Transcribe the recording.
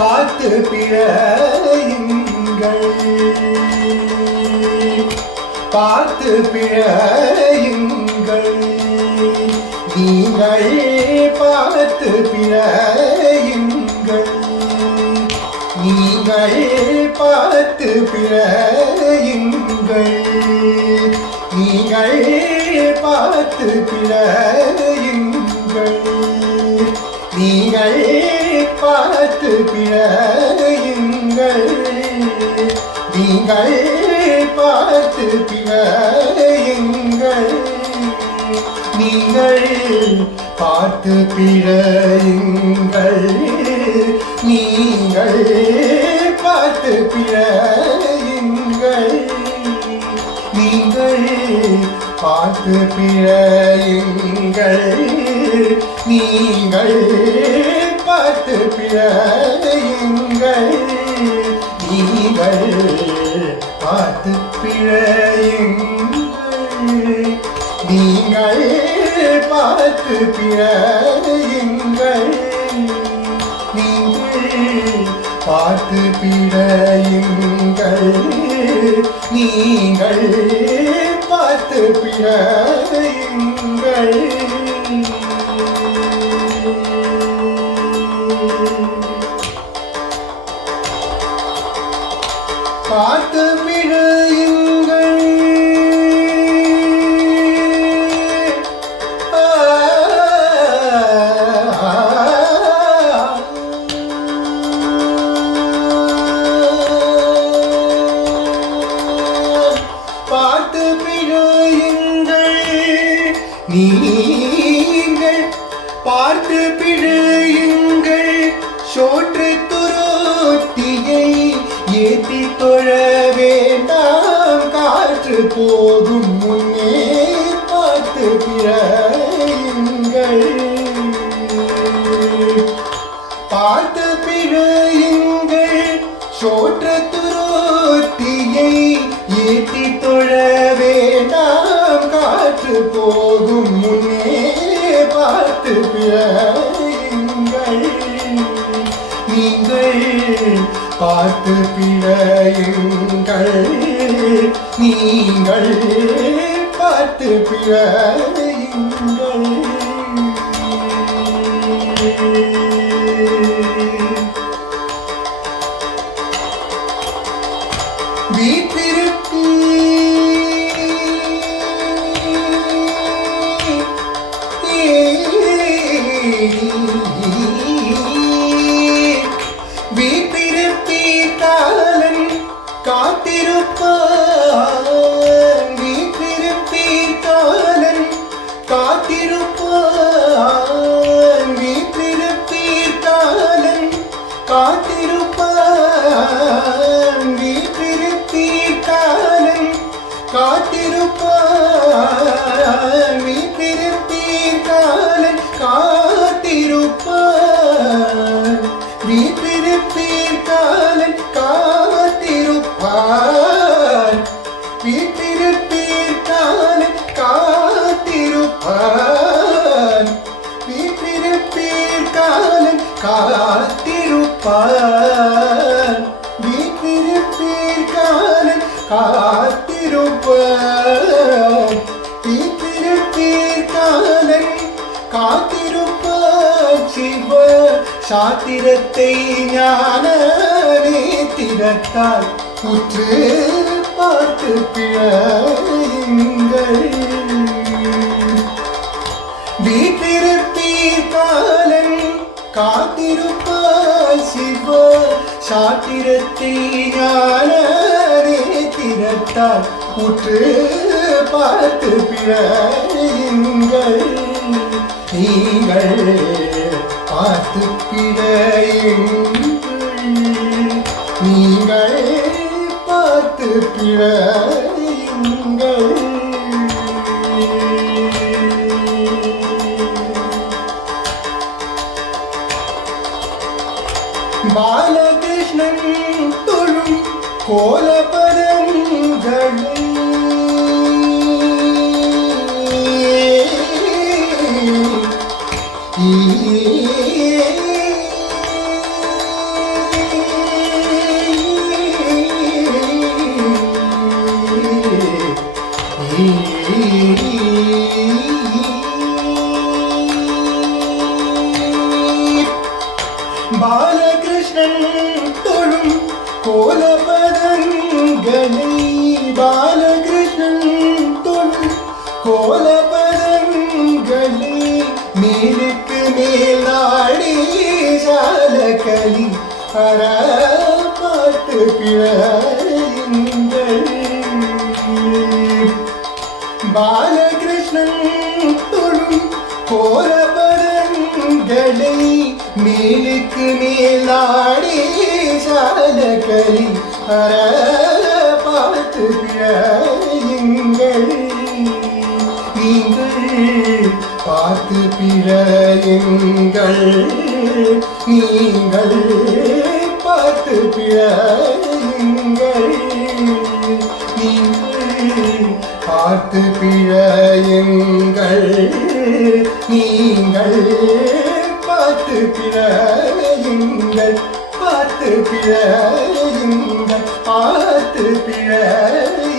பார்த்து பிழையுங்கள், பார்த்து பிழையுங்கள், நீங்கள் பார்த்து பிழையுங்கள், நீங்கள் பார்த்து பிழையுங்கள், நீங்கள் பார்த்து பிழையுங்கள், நீங்கள் பார்த்து பிழையுங்கள், நீங்கள் பார்த்து பிழையுங்கள், நீங்கள் பார்த்து பிழையுங்கள், நீங்கள் பார்த்து பிழையுங்கள், நீங்கள் பார்த்து பிழையுங்கள், நீங்கள் பார்த்து பிழையுங்கள், நீங்கள் பார்த்து பிழையுங்கள், நீங்கள் பார்த்து பிழையுங்கள், நீங்கள் பார்த்து பிழையுங்கள், நீங்கள் பார்த்து பிழையுங்கள். பார்த்து பிழையுங்கள், பார்த்து பிழையுங்கள், நீங்கள் பார்த்து பிழையுங்கள், சோற்று துருத்தியை ஏத்தி தொழ வேண்டாம், காற்று போகும் முன்னே பார்த்து பிழையுங்கள், பார்த்து பிழையுங்கள், சோற்று துருத்தியை ஏத்தி தொழ வேண்டாம், காற்று போகும் முன்னே பார்த்து பிழையுங்கள், நீங்கள் பார்த்து பிழையுங்கள், நீங்கள் பார்த்து பிழையுங்கள். வீற்றிருப்பீ காலன் காத்திருப்பான், வீற்றிருப்பீர் காலன் காத்திருப்பான், வீற்றிருப்பீர் காலன் காத்திருப்பான், வீற்றிருப்பீர் காலன் காத்திருப்பான், வீற்றிருப்பீர் காலன் காத்திருப்பான், வீற்றிருப்பீர் காலன் காத்திருப்பான், வீற்றிருப்பீர் காலன் காத்திருப்பான், வீற்றிருப்பீர் காலன் காத்திருப்பான், வீற்றிருப்பீர் காலன் காத்திருப்பான், வீற்றிருப்பீர் காலன் காத்திருப்பான். சிவ சாத்திரத்தை ஞான நேத்திரத்தால் உற்று பார்த்து பிழையுங்கள், வீற்றிருப்பீர் காலன் காத்திருப்பான். சிவ சாத்திரத்தை ஞான நேத்திரத்தால் உற்று பார்த்து பிழையுங்கள், நீங்கள் பார்த்து பிழையுங்கள், நீங்கள் பார்த்து பிழையுங்கள். பாலகிருஷ்ணன் தொழும் கோலபதங்களை பாலகிருஷ்ணன் தொழும் கோலபதங்களை பாலகிருஷ்ணன் தொழும் கோலபதங்களை மேலுக்கு மேல் நாடி சாலக்கலி அற பார்த்து பிழையுங்கள் பாலகிருஷ்ணன் தொழும் கோலபதங்களை மேலுக்கு மேல் நாடி சாலக்கலி அற பார்த்து பிழையுங்கள் நீங்கள் பார்த்து பிழையுங்கள் நீங்கள் பார்த்து பிழையுங்கள் நீங்கள் பார்த்து பிழையுங்கள் நீங்கள் பார்த்து பிழையுங்கள் பார்த்து பிழையுங்கள் பார்த்து பிழை